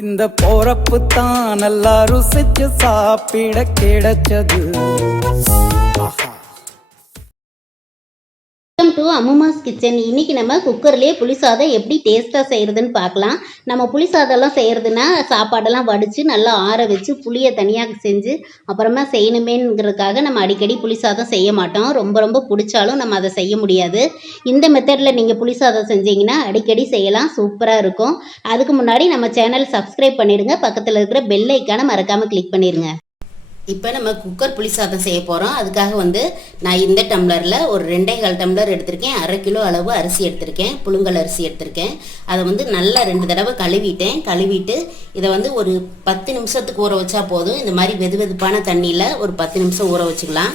இந்த போறப்பு தான் நல்லா ருசிச்சு சாப்பிட கிடைச்சது. Welcome to அம்மாஸ் kitchen. இன்னைக்கு நம்ம குக்கர்லேயே புளி சாதம் எப்படி டேஸ்ட்டாக செய்கிறதுன்னு பார்க்கலாம். நம்ம புளி சாதம்லாம் செய்கிறதுனா சாப்பாடெல்லாம் வடித்து நல்லா ஆற வச்சு புளியை தனியாக செஞ்சு அப்புறமா செய்யணுமேங்கிறதுக்காக நம்ம அடிக்கடி புளி சாதம் செய்ய மாட்டோம். ரொம்ப பிடிச்சாலும் நம்ம அதை செய்ய முடியாது. இந்த மெத்தடில் நீங்கள் புளி சாதம் செஞ்சீங்கன்னா அடிக்கடி செய்யலாம், சூப்பராக இருக்கும். அதுக்கு முன்னாடி நம்ம சேனல் சப்ஸ்கிரைப் பண்ணிடுங்க, பக்கத்தில் இருக்கிற பெல் ஐக்கானை மறக்காமல் கிளிக் பண்ணிடுங்க. இப்போ நம்ம குக்கர் புளி சாதம் செய்ய போகிறோம். அதுக்காக நான் இந்த டம்ளரில் ஒரு 2.25 டம்ளர் எடுத்திருக்கேன். 1/2 கிலோ அளவு அரிசி எடுத்திருக்கேன், புழுங்கல் அரிசி எடுத்திருக்கேன். அதை நல்லா 2 தடவை கழுவிட்டு இதை ஒரு 10 நிமிஷத்துக்கு ஊற வச்சா போதும். இந்த மாதிரி வெதுவெதுப்பான தண்ணியில் ஒரு 10 நிமிஷம் ஊற வச்சுக்கலாம்.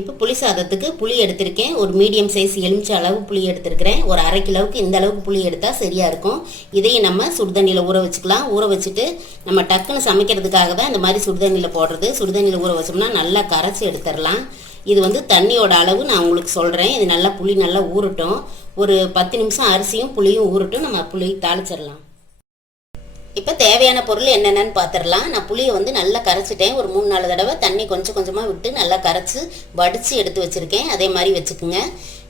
இப்போ புளி சாதத்துக்கு புளி எடுத்திருக்கேன். ஒரு மீடியம் சைஸ் எலுமிச்சை அளவு புளி எடுத்திருக்கிறேன். ஒரு 1/2 கிலோவுக்கு இந்த அளவுக்கு புளி எடுத்தால் சரியாக இருக்கும். இதையும் நம்ம சுடுதண்ணியில் ஊற வச்சுக்கலாம். ஊற வச்சுட்டு நம்ம டக்குன்னு சமைக்கிறதுக்காக தான் இந்த மாதிரி சுடுதண்ணியில் போடுறது. சுடுதண்ணியில் ஊற வச்சோம்னா நல்லா கரைச்சி எடுத்துடலாம். இது தண்ணியோட அளவு நான் உங்களுக்கு சொல்கிறேன். இது நல்லா புளி நல்லா ஊறட்டும். ஒரு 10 நிமிஷம் அரிசியும் புளியும் ஊறட்டும். நம்ம புளி தாளிச்சிடலாம். இப்போ தேவையான பொருள் என்னென்னு பார்த்துடலாம். நான் புளியை நல்லா கரைச்சிட்டேன். ஒரு 3-4 தடவை தண்ணி கொஞ்சமாக விட்டு நல்லா கரைச்சி வடித்து எடுத்து வச்சுருக்கேன். அதே மாதிரி வச்சுக்குங்க.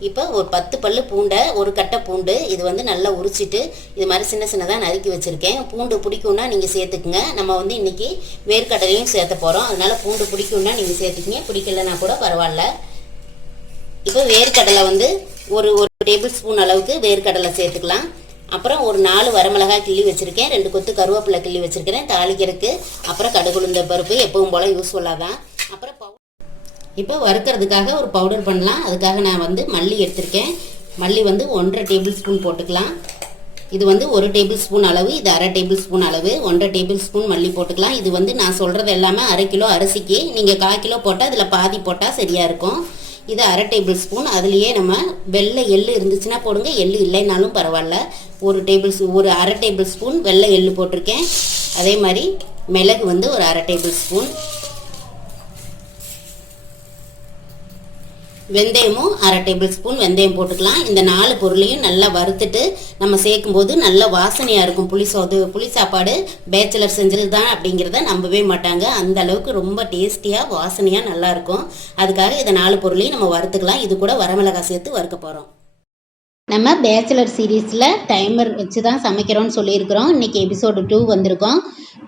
இப்போ ஒரு 10 பல்லு பூண்டை, ஒரு கட்டை பூண்டு இது நல்லா உரிச்சிட்டு இது மாதிரி சின்னதாக நறுக்கி வச்சுருக்கேன். பூண்டு பிடிக்கும்னா நீங்கள் சேர்த்துக்குங்க. நம்ம இன்றைக்கி வேர்க்கடலையும் சேர்த்த போகிறோம். அதனால் பூண்டு பிடிக்கும்னா நீங்கள் சேர்த்துக்குங்க, பிடிக்கலன்னா கூட பரவாயில்ல. இப்போ வேர்க்கடலை ஒரு டேபிள் ஸ்பூன் அளவுக்கு வேர்க்கடலை சேர்த்துக்கலாம். அப்புறம் ஒரு 4 வரமிளகாய் கிள்ளி வச்சுருக்கேன். 2 கொத்து கருவேப்பிலை கிள்ளி வச்சுருக்கிறேன் தாளிக்கிறதுக்கு. அப்புறம் கடுகுளுந்த பருப்பு எப்பவும் போல் யூஸ்ஃபுல்லாக தான். அப்புறம் இப்போ வறுக்கிறதுக்காக ஒரு பவுடர் பண்ணலாம். அதுக்காக நான் மல்லி எடுத்திருக்கேன். மல்லி 1.5 டேபிள் ஸ்பூன் போட்டுக்கலாம். இது 1 டேபிள் ஸ்பூன் அளவு, இது 1/2 டேபிள் ஸ்பூன் அளவு. 1.5 டேபிள் ஸ்பூன் மல்லி போட்டுக்கலாம். இது நான் சொல்கிறது எல்லாமே 1/2 கிலோ அரிசிக்கு. நீங்கள் 1/4 கிலோ போட்டால் அதில் பாதி போட்டால் சரியாக இருக்கும். இது 1/2 டேபிள் ஸ்பூன். அதுலேயே நம்ம வெள்ளை எள்ளு இருந்துச்சுன்னா போடுங்க, எள்ளு இல்லைனாலும் பரவாயில்ல. ஒரு 1/2 டேபிள் ஸ்பூன் வெள்ளை எள்ளு போட்டிருக்கேன். அதே மாதிரி மிளகு ஒரு 1/2 டேபிள் ஸ்பூன். வெந்தயமும் 1/2 டேபிள் ஸ்பூன் வெந்தயம் போட்டுக்கலாம். இந்த 4 பொருளையும் நல்லா வறுத்துட்டு நம்ம சேர்க்கும்போது நல்ல வாசனையாக இருக்கும். புளி சாப்பாடு பேச்சுலர் செஞ்சது தான் அப்படிங்கிறத நம்பவே மாட்டாங்க. அந்த அளவுக்கு ரொம்ப டேஸ்டியாக வாசனையாக நல்லாயிருக்கும். அதுக்காக இதை 4 பொருளையும் நம்ம வறுத்துக்கலாம். இது கூட வரமிளகாய் சேர்த்து வறுக்க போகிறோம். நம்ம பேச்சுலர் சீரீஸில் டைமர் வச்சு தான் சமைக்கிறோன்னு சொல்லியிருக்கிறோம். இன்றைக்கி எபிசோடு 2 வந்திருக்கோம்.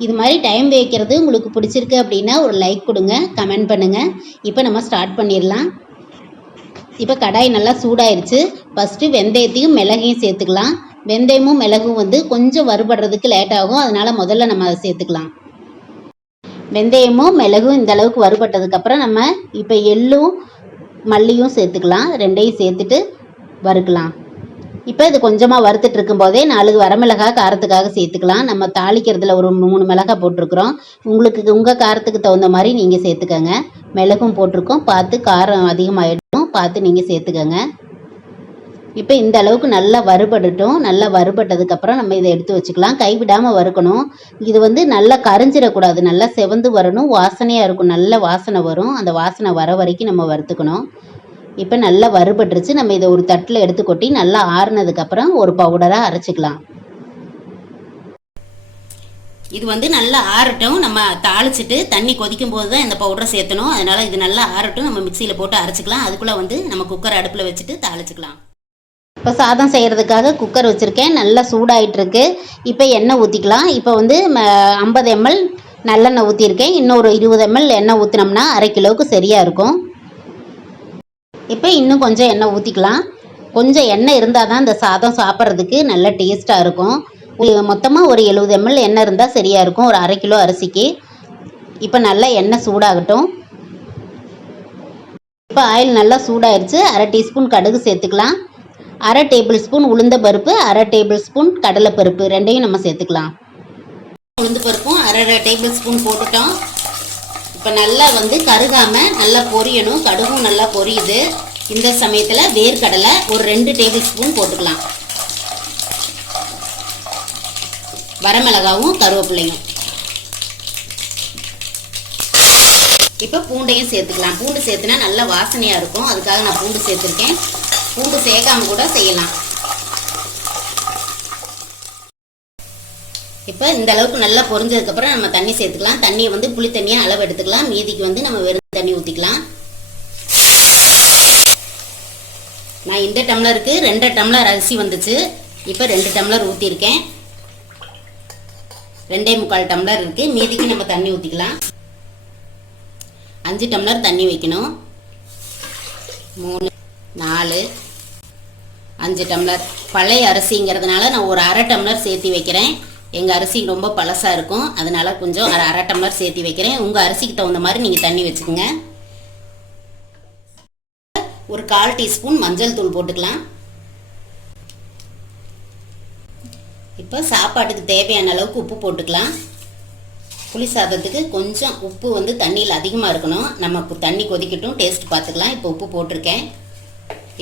இது மாதிரி டைம் வைக்கிறது உங்களுக்கு பிடிச்சிருக்கு அப்படின்னா ஒரு லைக் கொடுங்க, கமெண்ட் பண்ணுங்கள். இப்போ நம்ம ஸ்டார்ட் பண்ணிடலாம். இப்போ கடாய் நல்லா சூடாயிருச்சு. ஃபஸ்ட்டு வெந்தயத்தையும் மிளகையும் சேர்த்துக்கலாம். வெந்தயமும் மிளகும் கொஞ்சம் வறுபடுறதுக்கு லேட் ஆகும். அதனால் முதல்ல நம்ம அதை சேர்த்துக்கலாம். வெந்தயமும் மிளகும் இந்த அளவுக்கு வறுபட்டதுக்கப்புறம் நம்ம இப்போ எள்ளும் மல்லியும் சேர்த்துக்கலாம். 2ஐயும் சேர்த்துட்டு வறுக்கலாம். இப்போ இது கொஞ்சமாக வறுத்துட்டு இருக்கும்போதே 4 வரமிளகாய் காரத்துக்காக சேர்த்துக்கலாம். நம்ம தாளிக்கிறதுல ஒரு 3 மிளகாய் போட்டிருக்கிறோம். உங்கள் காரத்துக்கு தகுந்த மாதிரி நீங்கள் சேர்த்துக்கோங்க. மிளகும் போட்டிருக்கோம், பார்த்து காரம் அதிகமாகிடும், பார்த்து நீங்கள் சேர்த்துக்கோங்க. இப்போ இந்த அளவுக்கு நல்லா வறுபடட்டும். நல்லா வறுபட்டதுக்கப்புறம் நம்ம இதை எடுத்து வச்சுக்கலாம். கைவிடாமல் வறுக்கணும். இது நல்லா கரைஞ்சிடக்கூடாது, நல்லா செவந்து வரணும், வாசனையாக இருக்கும், நல்ல வாசனை வரும். அந்த வாசனை வர வரைக்கும் நம்ம வறுத்துக்கணும். இப்போ நல்லா வறுபட்டுருச்சு. நம்ம இதை ஒரு தட்டில் எடுத்து கொட்டி நல்லா ஆறுனதுக்கப்புறம் ஒரு பவுடராக அரைச்சிக்கலாம். இது நல்லா ஆறட்டும். நம்ம தாளிச்சிட்டு தண்ணி கொதிக்கும் போது தான் இந்த பவுடரை சேர்த்தணும். அதனால் இது நல்லா ஆறட்டும். நம்ம மிக்சியில் போட்டு அரைச்சிக்கலாம். அதுக்குள்ளே நம்ம குக்கர் அடுப்பில் வச்சுட்டு தாளிச்சிக்கலாம். இப்போ சாதம் செய்கிறதுக்காக குக்கர் வச்சுருக்கேன். நல்லா சூடாகிட்டுருக்கு. இப்போ எண்ணெய் ஊற்றிக்கலாம். இப்போ 50 ml நல்லெண்ணெய் ஊற்றிருக்கேன். இன்னொரு 20 ml எண்ணெய் ஊற்றினோம்னா 1/2 கிலோவுக்கு சரியாக இருக்கும். இப்போ இன்னும் கொஞ்சம் எண்ணெய் ஊற்றிக்கலாம். கொஞ்சம் எண்ணெய் இருந்தால் தான் இந்த சாதம் சாப்பிட்றதுக்கு நல்ல டேஸ்ட்டாக இருக்கும். மொத்தமாக ஒரு 70 ml எண்ணெய் இருந்தால் சரியாக இருக்கும் ஒரு 1/2 கிலோ அரிசிக்கு. இப்போ நல்லா எண்ணெய் சூடாகட்டும். இப்போ ஆயில் நல்லா சூடாயிருச்சு. 1/2 டீஸ்பூன் கடுகு சேர்த்துக்கலாம். 1/2 டேபிள் ஸ்பூன் உளுந்த பருப்பு, 1/2 டேபிள் ஸ்பூன் கடலைப்பருப்பு, 2ஐயும் நம்ம சேர்த்துக்கலாம். உளுந்து பருப்பும் 1/2 டேபிள் ஸ்பூன் போட்டுட்டோம். இப்போ நல்லா கருகாமல் நல்லா பொரியணும். கடுகும் நல்லா பொரியுது. இந்த சமயத்தில் வேர்க்கடலை ஒரு 2 டேபிள் ஸ்பூன் போட்டுக்கலாம். வரமிளகாவும் கருவேப்பிலையும். இப்போ பூண்டையும் சேர்த்துக்கலாம். பூண்டு சேர்த்துனா நல்ல வாசனையாக இருக்கும். அதுக்காக நான் பூண்டு சேர்த்துருக்கேன். பூண்டு சேர்க்காம கூட செய்யலாம். இப்போ இந்த அளவுக்கு நல்லா பொரிஞ்சதுக்கப்புறம் நம்ம தண்ணி சேர்த்துக்கலாம். தண்ணியை வந்து புளி தண்ணியாக அளவு எடுத்துக்கலாம். மீதிக்கு வந்து நம்ம வெறும் தண்ணி ஊற்றிக்கலாம். நான் இந்த டம்ளருக்கு 2 டம்ளர் அரிசி வந்துச்சு. இப்போ 2 டம்ளர் ஊற்றிருக்கேன். 2.25 டம்ளர் இருக்குது. மீதிக்கு நம்ம தண்ணி ஊற்றிக்கலாம். 5 டம்ளர் தண்ணி வைக்கணும். 3 4 5 டம்ளர். பழைய அரிசிங்கிறதுனால நான் ஒரு அரை டம்ளர் சேர்த்து வைக்கிறேன். எங்கள் அரிசி ரொம்ப பழசாக இருக்கும், அதனால கொஞ்சம் அரை டம்ளர் சேர்த்து வைக்கிறேன். உங்கள் அரிசிக்கு தகுந்த மாதிரி நீங்கள் தண்ணி வச்சுக்கோங்க. ஒரு 1/4 டீஸ்பூன் மஞ்சள் தூள் போட்டுக்கலாம். இப்போ சாப்பாட்டுக்கு தேவையான அளவுக்கு உப்பு போட்டுக்கலாம். புளி சாதத்துக்கு கொஞ்சம் உப்பு வந்து தண்ணியில் அதிகமாக இருக்கணும். நமக்கு தண்ணி கொதிக்கட்டும், டேஸ்ட் பார்த்துக்கலாம். இப்போ உப்பு போட்டிருக்கேன்.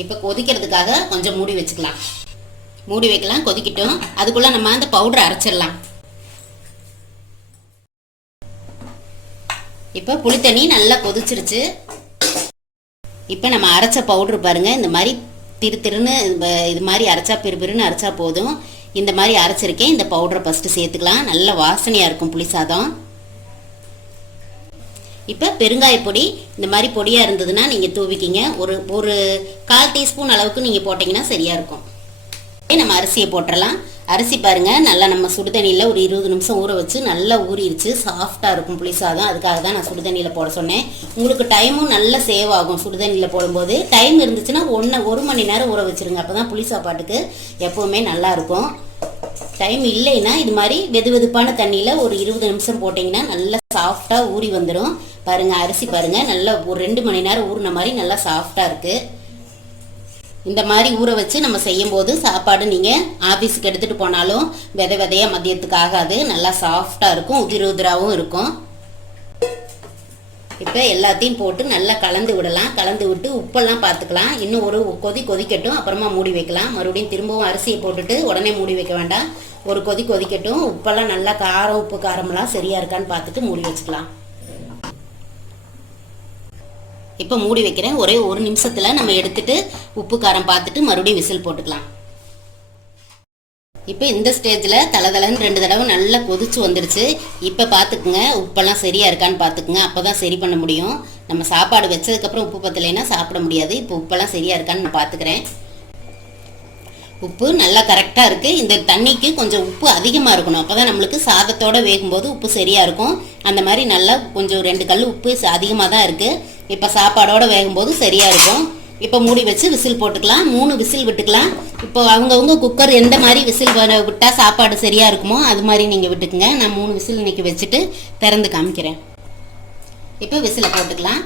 இப்போ கொதிக்கிறதுக்காக கொஞ்சம் மூடி வச்சுக்கலாம். மூடி வைக்கலாம், கொதிக்கட்டும். அதுக்குள்ளே நம்ம அந்த பவுடரை அரைச்சிடலாம். இப்போ புளி தண்ணி நல்லா கொதிச்சிருச்சு. இப்போ நம்ம அரைச்ச பவுட்ரு பாருங்கள், இந்த மாதிரி திருன்னு இது மாதிரி அரைச்சா பிறுன்னு அரைச்சா போதும். இந்த மாதிரி அரைச்சிருக்கேன். இந்த பவுடரை ஃபஸ்ட்டு சேர்த்துக்கலாம். நல்ல வாசனையாக இருக்கும் புளி சாதம். இப்போ பெருங்காய பொடி இந்த மாதிரி பொடியாக இருந்ததுன்னா நீங்கள் தூவிக்கிங்க. ஒரு 1/4 டீஸ்பூன் அளவுக்கு நீங்கள் போட்டிங்கன்னா சரியாக இருக்கும். நம்ம அரிசியை போட்டுடலாம். அரிசி பாருங்கள், நல்லா நம்ம சுடுதண்ணியில் ஒரு 20 நிமிஷம் ஊற வச்சு நல்லா ஊறிடுச்சு. சாஃப்டாக இருக்கும் புளி சாதம். அதுக்காக தான் நான் சுடுதண்ணியில் போட சொன்னேன். உங்களுக்கு டைமும் நல்லா சேவ் ஆகும். சுடுதண்ணியில் போடும்போது டைம் இருந்துச்சுன்னா 1 மணி நேரம் ஊற வச்சுருங்க. அப்போ தான் புளி சாப்பாட்டுக்கு எப்போவுமே நல்லாயிருக்கும். டைம் இல்லைன்னா இது மாதிரி வெதுவெதுப்பான தண்ணியில் ஒரு 20 நிமிஷம் போட்டிங்கன்னா நல்லா சாஃப்டாக ஊறி வந்துடும். பாருங்கள், அரிசி பாருங்கள், நல்லா ஒரு 2 மணி நேரம் ஊறின மாதிரி நல்லா சாஃப்டாக இருக்குது. இந்த மாதிரி ஊற வச்சு நம்ம செய்யும்போது சாப்பாடு நீங்கள் ஆஃபீஸுக்கு எடுத்துகிட்டு போனாலும் விதையாக மதியத்துக்கு ஆகாது. நல்லா சாஃப்டாக இருக்கும், உதிராகவும் இருக்கும். இப்போ எல்லாத்தையும் போட்டு நல்லா கலந்து விடலாம். கலந்து விட்டு உப்பெல்லாம் பார்த்துக்கலாம். இன்னும் ஒரு கொதிக்கட்டும், அப்புறமா மூடி வைக்கலாம். மறுபடியும் திரும்பவும் அரிசியை போட்டுட்டு உடனே மூடி வைக்க வேண்டாம். ஒரு கொதிக்கட்டும். உப்பெல்லாம் நல்லா உப்பு காரமெல்லாம் சரியாக இருக்கான்னு பார்த்துட்டு மூடி வச்சுக்கலாம். இப்போ மூடி வைக்கிறேன். ஒரே 1 நிமிஷத்தில் நம்ம எடுத்துட்டு உப்பு காரம் பார்த்துட்டு மறுபடியும் விசில் போட்டுக்கலாம். இப்போ இந்த ஸ்டேஜில் தளன்னு 2 தடவை நல்லா கொதிச்சு வந்துடுச்சு. இப்போ பார்த்துக்குங்க, உப்பெல்லாம் சரியாக இருக்கான்னு பார்த்துக்குங்க. அப்போ தான் சரி பண்ண முடியும். நம்ம சாப்பாடு வச்சதுக்கப்புறம் உப்பு பத்தலைன்னா சாப்பிட முடியாது. இப்போ உப்பெல்லாம் சரியாக இருக்கான்னு நான் பார்த்துக்கிறேன். உப்பு நல்லா கரெக்டாக இருக்குது. இந்த தண்ணிக்கு கொஞ்சம் உப்பு அதிகமாக இருக்கணும். அப்போ தான் நம்மளுக்கு சாதத்தோடு வேகும்போது உப்பு சரியாக இருக்கும். அந்த மாதிரி நல்லா கொஞ்சம் 2 கல் உப்பு அதிகமாக தான் இருக்குது. இப்போ சாப்பாடோடு வேகும்போது சரியாக இருக்கும். இப்போ மூடி வச்சு விசில் போட்டுக்கலாம். 3 விசில் விட்டுக்கலாம். இப்போ அவங்கவுங்க குக்கர் எந்த மாதிரி விசில் விட்டால் சாப்பாடு சரியாக இருக்குமோ அது மாதிரி நீங்கள் விட்டுக்குங்க. நான் 3 விசில் இன்றைக்கி வச்சுட்டு திறந்து காமிக்கிறேன். இப்போ விசிலை போட்டுக்கலாம்.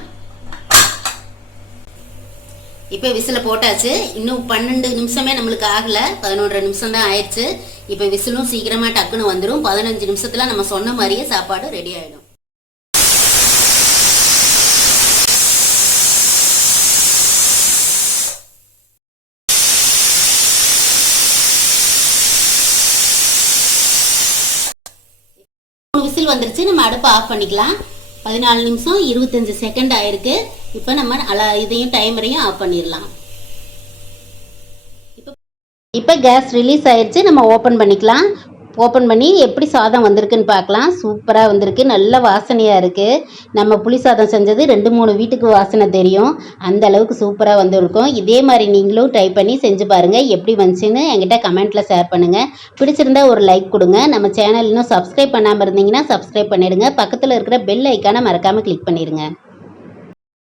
இப்போ விசிலை போட்டாச்சு. இன்னும் 12 நிமிஷமே நம்மளுக்கு ஆகலை, 11 நிமிஷம் தான் ஆயிடுச்சு. இப்போ விசிலும் சீக்கிரமாக டக்குன்னு வந்துடும். 15 நிமிஷத்தில் நம்ம சொன்ன மாதிரியே சாப்பாடு ரெடி ஆகிடும். விசில் வந்துருச்சு. நம்ம அடுப்பை ஆஃப் பண்ணிக்கலாம். 14 நிமிஷம் 25 செகண்ட் ஆயிருக்கு. இப்போ நம்ம இதையும் டைமரையும் ஆஃப் பண்ணிடலாம். இப்போ கேஸ் ரிலீஸ் ஆயிடுச்சு. நம்ம ஓப்பன் பண்ணிக்கலாம். ஓப்பன் பண்ணி எப்படி சாதம் வந்திருக்குன்னு பார்க்கலாம். சூப்பராக வந்திருக்கு, நல்ல வாசனையாக இருக்குது. நம்ம புளி சாதம் செஞ்சது 2-3 வீட்டுக்கு வாசனை தெரியும். அந்த அளவுக்கு சூப்பராக வந்திருக்கும். இதே மாதிரி நீங்களும் ட்ரை பண்ணி செஞ்சு பாருங்கள். எப்படி வந்துச்சுன்னு என்கிட்ட கமெண்ட்டில் ஷேர் பண்ணுங்கள். பிடிச்சிருந்தா ஒரு லைக் கொடுங்க. நம்ம சேனல் இன்னும் சப்ஸ்கிரைப் பண்ணாமல் இருந்தீங்கன்னா சப்ஸ்கிரைப் பண்ணிடுங்க. பக்கத்தில் இருக்கிற பெல் ஐக்கானை மறக்காமல் கிளிக் பண்ணிடுங்க.